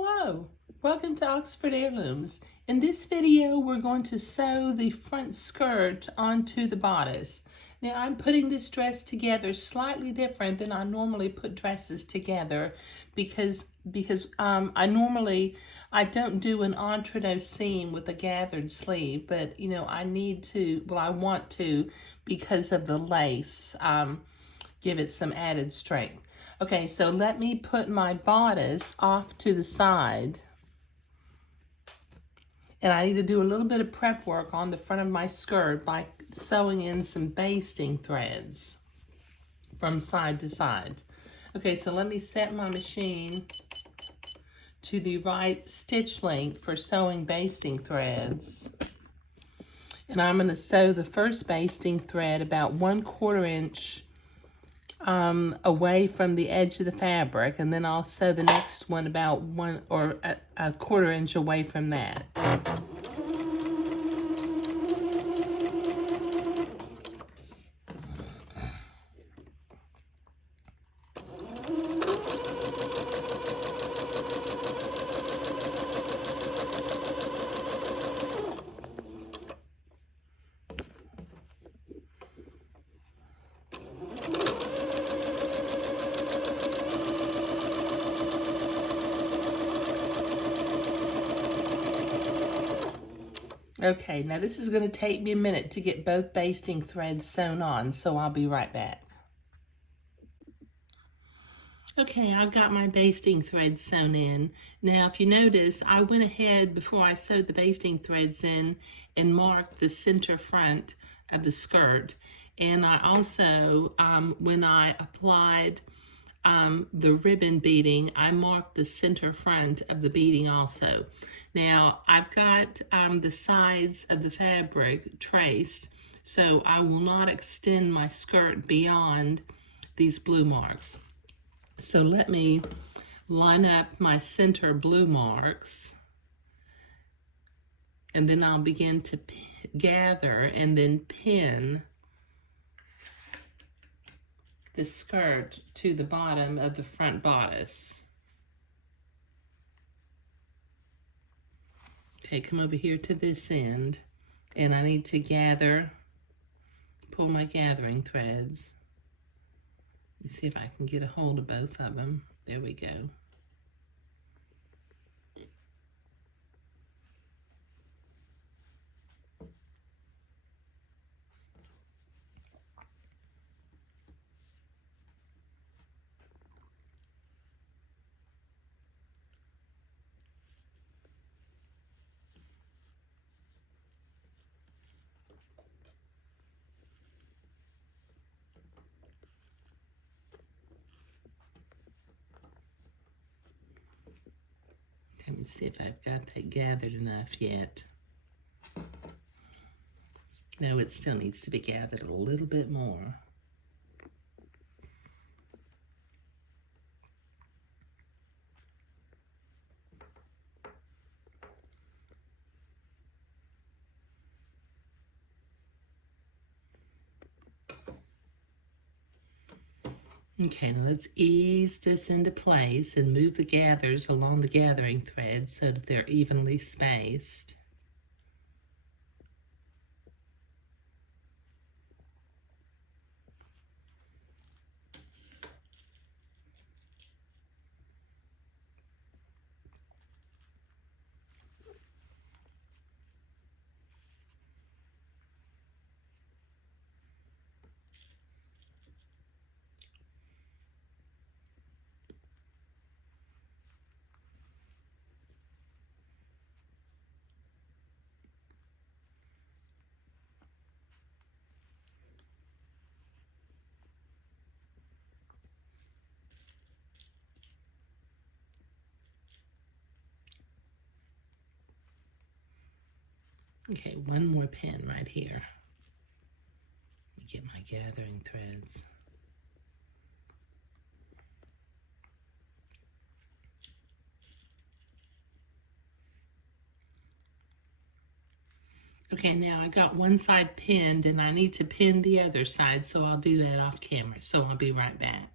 Hello, welcome to Oxford Heirlooms. In this video, we're going to sew the front skirt onto the bodice. Now, I'm putting this dress together slightly different than I normally put dresses together because I don't do an entre-deux seam with a gathered sleeve, but I want to because of the lace, give it some added strength. Okay, so let me put my bodice off to the side. And I need to do a little bit of prep work on the front of my skirt by sewing in some basting threads from side to side. Okay, so let me set my machine to the right stitch length for sewing basting threads. And I'm going to sew the first basting thread about 1/4 inch away from the edge of the fabric, and then I'll sew the next one about a 1/4 inch away from that. Okay, now this is going to take me a minute to get both basting threads sewn on, so I'll be right back. Okay, I've got my basting threads sewn in. Now, if you notice, I went ahead before I sewed the basting threads in and marked the center front of the skirt. And I also, when I applied the ribbon beading, I marked the center front of the beading also. Now, I've got the sides of the fabric traced, so I will not extend my skirt beyond these blue marks. So let me line up my center blue marks, and then I'll begin to gather and then pin the skirt to the bottom of the front bodice. Okay, come over here to this end, and I need to pull my gathering threads. Let me see if I can get a hold of both of them. There we go. Let me see if I've got that gathered enough yet. No, it still needs to be gathered a little bit more. Okay, now let's ease this into place and move the gathers along the gathering thread so that they're evenly spaced. Okay, one more pin right here. Let me get my gathering threads. Okay, now I got one side pinned and I need to pin the other side, so I'll do that off camera. So I'll be right back.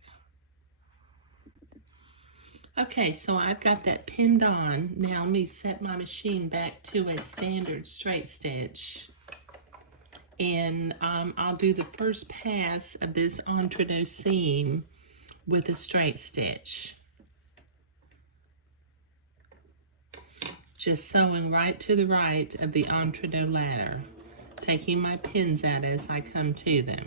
Okay, so I've got that pinned on. Now let me set my machine back to a standard straight stitch. And I'll do the first pass of this entre deux seam with a straight stitch. Just sewing right to the right of the entre deux ladder, taking my pins out as I come to them.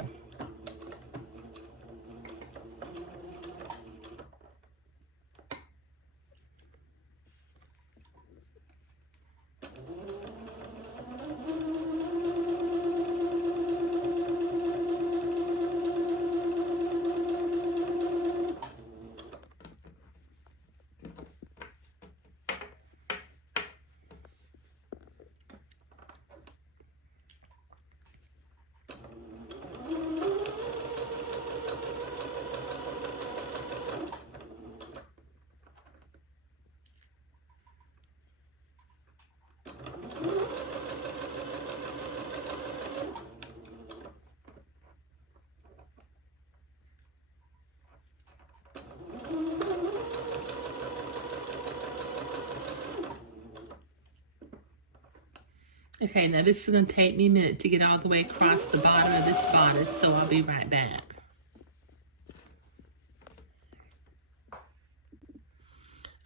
Okay, now this is going to take me a minute to get all the way across the bottom of this bodice, so I'll be right back.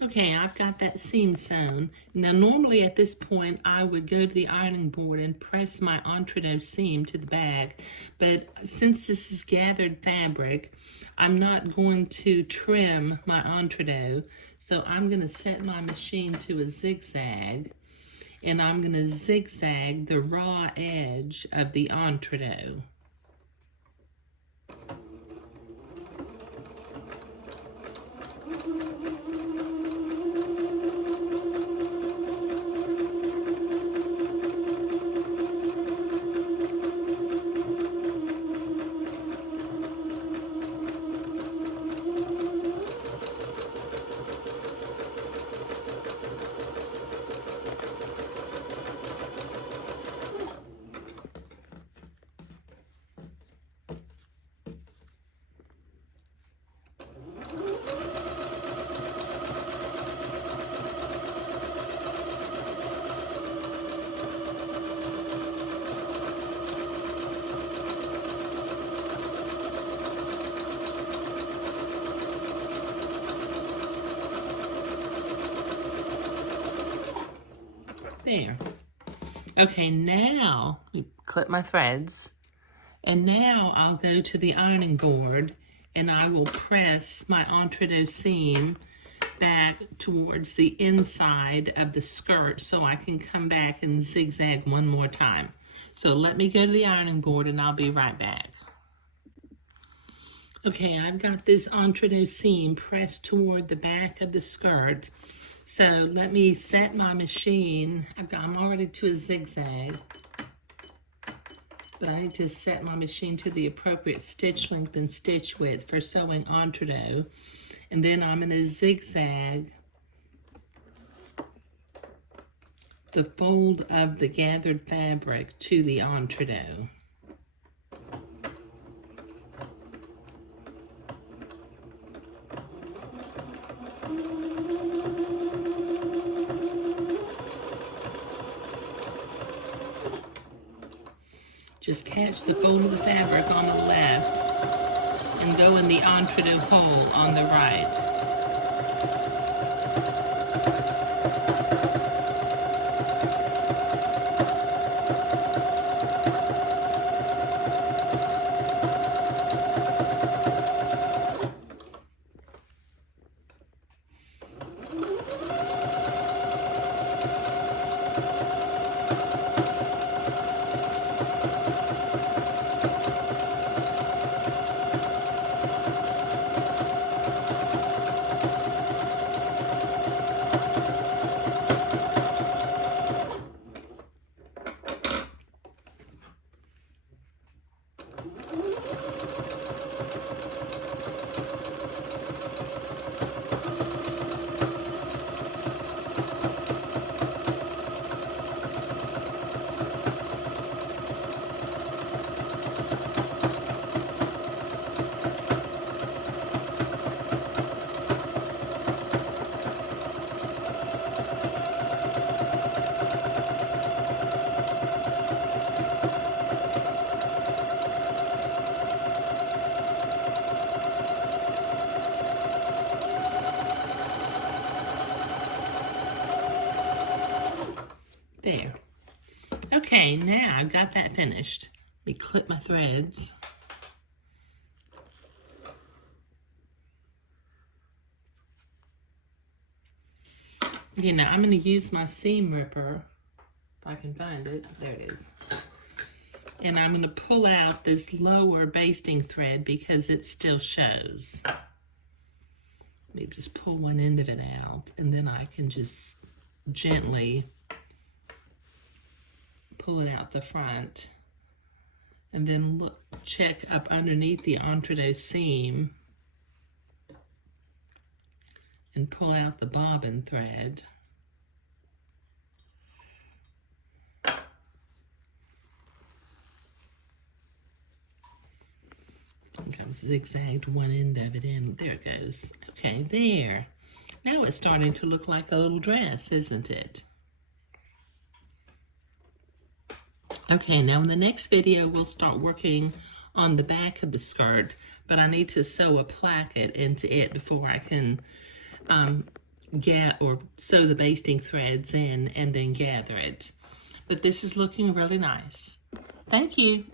Okay, I've got that seam sewn. Now normally at this point I would go to the ironing board and press my entre deux seam to the bag, but since this is gathered fabric, I'm not going to trim my entre deux, so I'm going to set my machine to a zigzag, and I'm going to zigzag the raw edge of the entre deux. There. Okay, now clip my threads, and now I'll go to the ironing board and I will press my entre deux seam back towards the inside of the skirt so I can come back and zigzag one more time. So let me go to the ironing board and I'll be right back. Okay, I've got this entre deux seam pressed toward the back of the skirt. So let me set my machine. I'm already to a zigzag, but I need to set my machine to the appropriate stitch length and stitch width for sewing entre deux. And then I'm going to zigzag the fold of the gathered fabric to the entre deux. Just catch the fold of the fabric on the left and go in the entre deux hole on the right. Okay, now I've got that finished. Let me clip my threads. Okay, now I'm going to use my seam ripper, if I can find it. There it is. And I'm going to pull out this lower basting thread because it still shows. Let me just pull one end of it out, and then I can just gently pull it out the front. And then look, check up underneath the entre-deux seam and pull out the bobbin thread. I think I've zigzagged one end of it in. There it goes. Okay, there. Now it's starting to look like a little dress, isn't it? Okay, now in the next video, we'll start working on the back of the skirt, but I need to sew a placket into it before I can sew the basting threads in and then gather it. But this is looking really nice. Thank you.